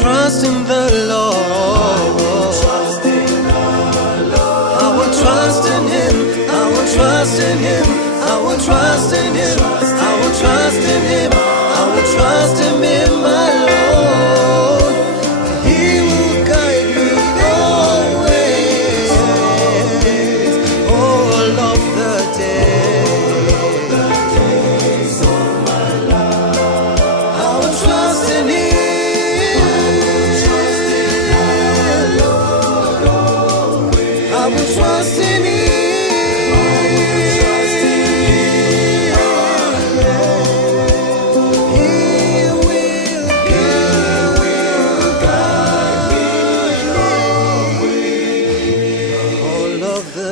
Trust in the Lord. I will trust in Him. I will trust in Him. I will trust in Him. I will trust in Him. I will trust Him in my Lord. He will guide me always, all of the days of my life. I will trust in Him. I will trust in Him. He will guide me all of the